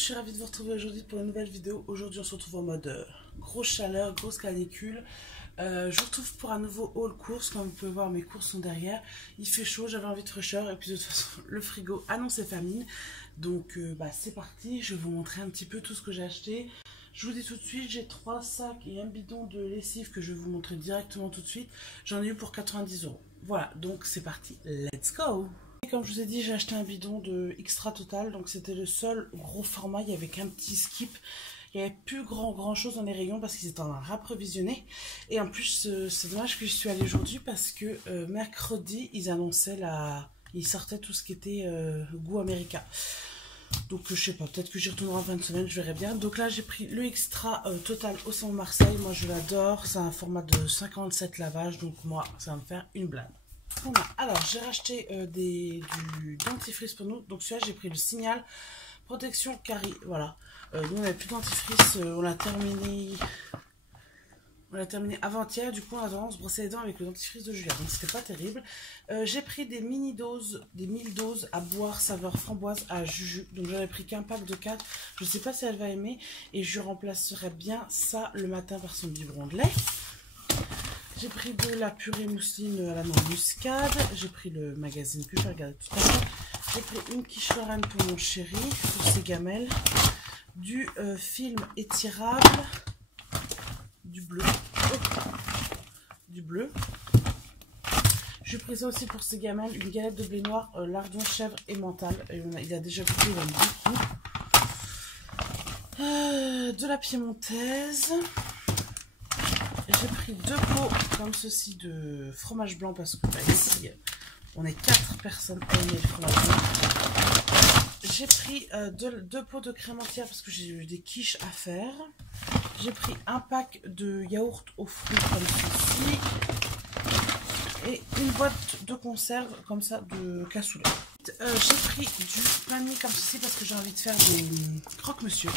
Je suis ravie de vous retrouver aujourd'hui pour une nouvelle vidéo. Aujourd'hui on se retrouve en mode grosse chaleur, grosse canicule. Je vous retrouve pour un nouveau haul course. Comme vous pouvez voir, mes courses sont derrière. Il fait chaud, j'avais envie de fraîcheur et puis de toute façon le frigo annonçait famine. Donc c'est parti, je vais vous montrer un petit peu tout ce que j'ai acheté. Je vous dis tout de suite, j'ai 3 sacs et un bidon de lessive que je vais vous montrer directement tout de suite. J'en ai eu pour 90 €. Voilà, donc c'est parti, let's go! Comme je vous ai dit, j'ai acheté un bidon de Extra Total, donc c'était le seul gros format. Il y avait qu'un petit skip, il n'y avait plus grand chose dans les rayons parce qu'ils étaient en rapprovisionné. Et en plus, c'est dommage que je suis allée aujourd'hui parce que mercredi, ils annonçaient ils sortaient tout ce qui était goût américain. Donc je sais pas, peut-être que j'y retournerai en fin de semaine, je verrai bien. Donc là j'ai pris le Extra Total au Salon Marseille, moi je l'adore, c'est un format de 57 lavages, donc moi ça va me faire une blinde. Voilà. Alors j'ai racheté du dentifrice pour nous, donc celui-là j'ai pris le Signal Protection Carie, voilà. Nous on n'avait plus de dentifrice, on l'a terminé avant-hier, du coup on a tendance à se brosser les dents avec le dentifrice de Julia, donc c'était pas terrible. J'ai pris des mini-doses, des 1000 doses à boire saveur framboise à Juju, donc j'en ai pris qu'un pack de 4, je sais pas si elle va aimer, et je remplacerai bien ça le matin par son biberon de lait. J'ai pris de la purée mousseline à la noix muscade, j'ai pris le magazine que je vais regarder tout à l'heure, j'ai pris une quiche Lorraine pour mon chéri, pour ses gamelles, du film étirable, du bleu. J'ai pris ça aussi pour ses gamelles, une galette de blé noir, lardon, chèvre et mental. Il a déjà goûté, il aime beaucoup. De la piémontaise. J'ai pris 2 pots comme ceci de fromage blanc parce que ici on est 4 personnes à aimer le fromage blanc. J'ai pris 2 pots de crème entière parce que j'ai eu des quiches à faire. J'ai pris un pack de yaourt aux fruits comme ceci. Et une boîte de conserve comme ça de cassoulet. J'ai pris du panier comme ceci parce que j'ai envie de faire des croque-monsieur.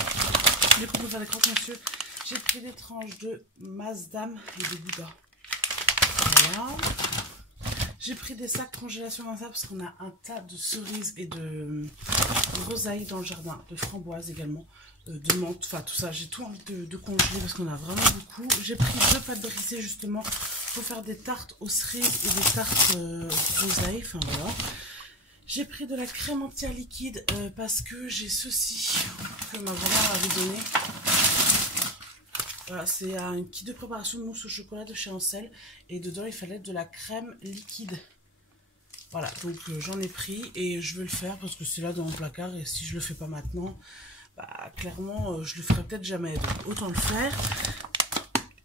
Du coup, pour faire des croque-monsieur, j'ai pris des tranches de Maasdam et de Gouda. Voilà. J'ai pris des sacs congélation comme ça parce qu'on a un tas de cerises et de groseilles dans le jardin, de framboises également, de menthe, enfin tout ça. J'ai tout envie de congeler parce qu'on a vraiment beaucoup. J'ai pris 2 pâtes brisées justement pour faire des tartes aux cerises et des tartes groseilles, enfin voilà. J'ai pris de la crème entière liquide parce que j'ai ceci que ma grand-mère avait donné. Voilà, c'est un kit de préparation de mousse au chocolat de chez Ansel. Et dedans, il fallait de la crème liquide. Voilà, donc j'en ai pris et je vais le faire parce que c'est là dans mon placard. Et si je le fais pas maintenant, clairement, je le ferai peut-être jamais. Donc autant le faire.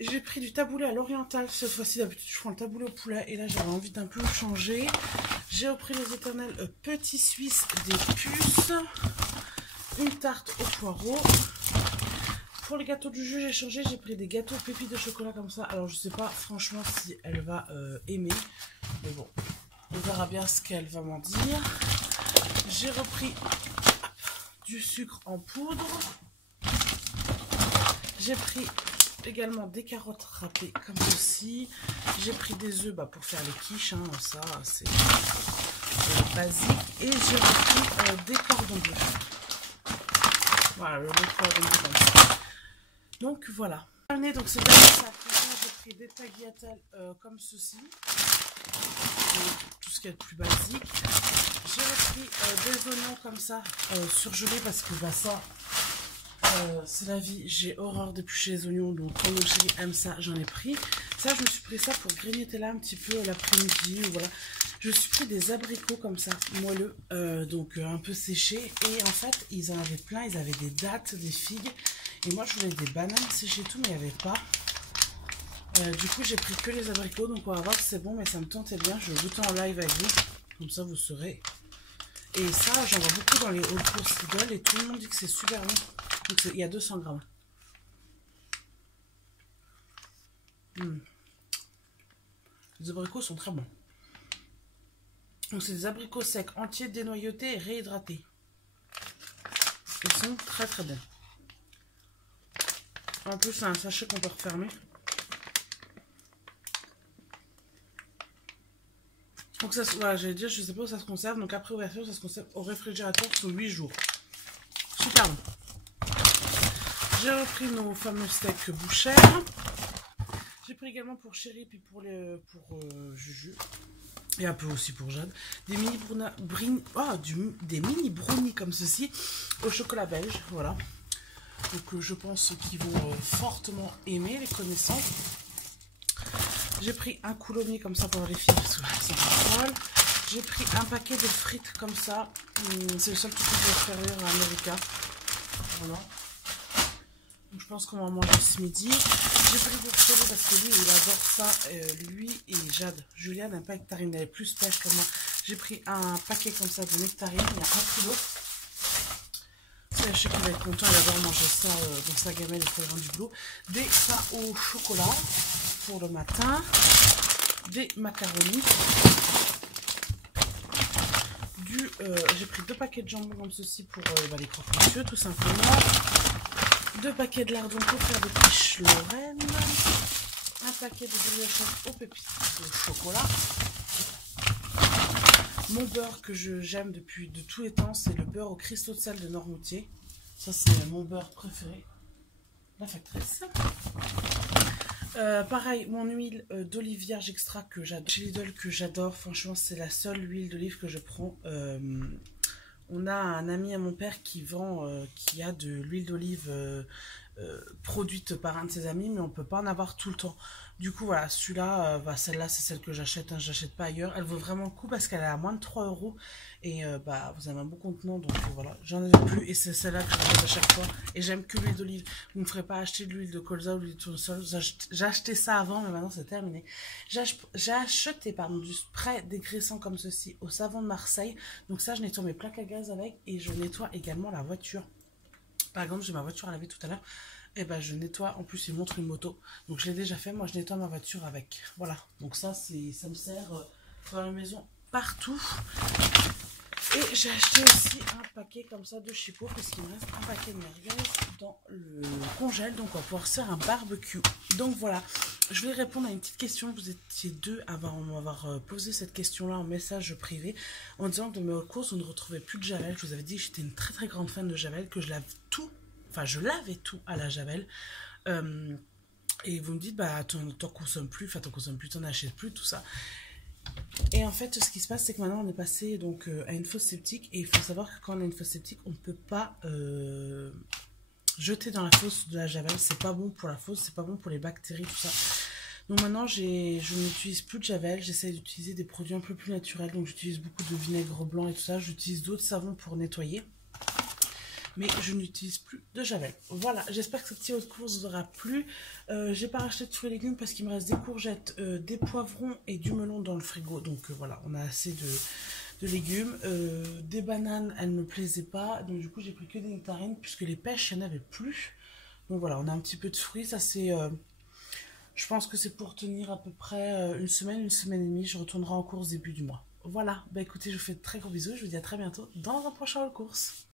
J'ai pris du taboulé à l'oriental. Cette fois-ci, d'habitude, je prends le taboulé au poulet. Et là, j'avais envie d'un peu changer. J'ai repris les éternels petits suisses des puces. Une tarte au poireau. Pour les gâteaux du jus, j'ai changé, j'ai pris des gâteaux pépites de chocolat comme ça. Alors je sais pas franchement si elle va aimer, mais bon, on verra bien ce qu'elle va m'en dire. J'ai repris du sucre en poudre. J'ai pris également des carottes râpées comme ceci. J'ai pris des œufs pour faire les quiches, hein, ça c'est basique. Et j'ai repris des cordons bleus. Voilà, le cordon bleu comme ça. Donc voilà. Donc ce dernier sac, j'ai pris des tagliatelles comme ceci. Tout ce qui est le plus basique. J'ai repris des oignons comme ça surgelés parce que ça c'est la vie. J'ai horreur d'éplucher les oignons, donc quand mon chéri aime ça, j'en ai pris. Ça, je me suis pris ça pour grignoter là un petit peu l'après-midi. Voilà. Je me suis pris des abricots comme ça, moelleux, donc un peu séchés. Et en fait, ils en avaient plein. Ils avaient des dattes, des figues. Et moi, je voulais des bananes séchées et tout, mais il n'y avait pas. Du coup, j'ai pris que les abricots. Donc, on va voir si c'est bon, mais ça me tentait bien. Je vais goûter en live avec vous. Comme ça, vous saurez. Et ça, j'en vois beaucoup dans les haul course Lidl. Et tout le monde dit que c'est super bon. Donc, il y a 200 grammes. Les abricots sont très bons. Donc, c'est des abricots secs, entiers, dénoyautés et réhydratés. Ils sont très très bons. En plus, c'est un sachet qu'on peut refermer. Donc ça, voilà, j'allais dire, je sais pas où ça se conserve. Donc après ouverture, ça se conserve au réfrigérateur sur 8 jours. Super bon. J'ai repris nos fameux steaks bouchers. J'ai pris également pour Chéri puis pour Juju. Et un peu aussi pour Jade. Des mini brownies comme ceci au chocolat belge. Voilà. Donc je pense qu'ils vont fortement aimer les connaissants. J'ai pris un coulommier comme ça pour les filles parce qu'elles sont pas folles. J'ai pris un paquet de frites comme ça. C'est le seul truc que je vais faire rire à America. Voilà. Donc je pense qu'on va manger ce midi. J'ai pris pour Chéri parce que lui il adore ça. Lui et Jade. Julia n'aime pas nectarine, elle est plus pêche que moi. J'ai pris un paquet comme ça de nectarine. Il y a 1 kilo. Je sais qu'il va être content, il adore manger ça dans sa gamelle et pour du boulot. Des pains au chocolat pour le matin. Des macaronis. J'ai pris 2 paquets de jambon comme ceci pour les croque-monsieur tout simplement. 2 paquets de lardons pour faire des quiches Lorraine. Un paquet de brioches aux pépites de chocolat. Mon beurre que j'aime depuis de tous les temps, c'est le beurre au cristaux de sel de Noirmoutier. Ça, c'est mon beurre préféré. La factrice. Pareil, mon huile d'olive vierge extra que j'adore. Chez Lidl que j'adore. Franchement, c'est la seule huile d'olive que je prends. On a un ami à mon père qui vend, qui a de l'huile d'olive produite par un de ses amis, mais on peut pas en avoir tout le temps. Du coup, voilà, celui-là, celle-là, c'est celle que j'achète, hein, j'achète pas ailleurs. Elle vaut vraiment le coup parce qu'elle est à moins de 3 €. Et vous avez un bon contenant, donc voilà, j'en avais plus. Et c'est celle-là que je rachète à chaque fois. Et j'aime que l'huile d'olive. Vous ne me ferez pas acheter de l'huile de colza ou de l'huile de tournesol. J'ai acheté ça avant, mais maintenant c'est terminé. J'ai acheté du spray dégraissant comme ceci au savon de Marseille. Donc ça, je nettoie mes plaques à gaz avec et je nettoie également la voiture. Par exemple, j'ai ma voiture à laver tout à l'heure. Et je nettoie, en plus il montre une moto. Donc je l'ai déjà fait, moi je nettoie ma voiture avec. Voilà, donc ça me sert dans la maison partout. Et j'ai acheté aussi un paquet comme ça de chipot parce qu'il me reste un paquet de merguez dans le congèle. Donc on va pouvoir faire un barbecue. Donc voilà, je voulais répondre à une petite question. Vous étiez 2 à m'avoir posé cette question-là en message privé en disant que de mes courses on ne retrouvait plus de Javel. Je vous avais dit que j'étais une très très grande fan de Javel, que je lavais tout à la Javel. Et vous me dites, t'en consommes plus, t'en achètes plus, tout ça. Et en fait, ce qui se passe, c'est que maintenant, on est passé donc à une fosse septique. Et il faut savoir que quand on a une fosse septique, on ne peut pas jeter dans la fosse de la Javel. C'est pas bon pour la fosse, c'est pas bon pour les bactéries, tout ça. Donc maintenant, je n'utilise plus de Javel. J'essaie d'utiliser des produits un peu plus naturels. Donc j'utilise beaucoup de vinaigre blanc et tout ça. J'utilise d'autres savons pour nettoyer. Mais je n'utilise plus de Javel. Voilà, j'espère que cette petite course vous aura plu. J'ai pas racheté de fruits et légumes parce qu'il me reste des courgettes, des poivrons et du melon dans le frigo. Donc voilà, on a assez de légumes. Des bananes, elles ne me plaisaient pas. Donc du coup, j'ai pris que des nectarines puisque les pêches, il n'y en avait plus. Donc voilà, on a un petit peu de fruits. Ça c'est... je pense que c'est pour tenir à peu près une semaine et demie. Je retournerai en course début du mois. Voilà, écoutez, je vous fais de très gros bisous. Je vous dis à très bientôt dans un prochain haul course.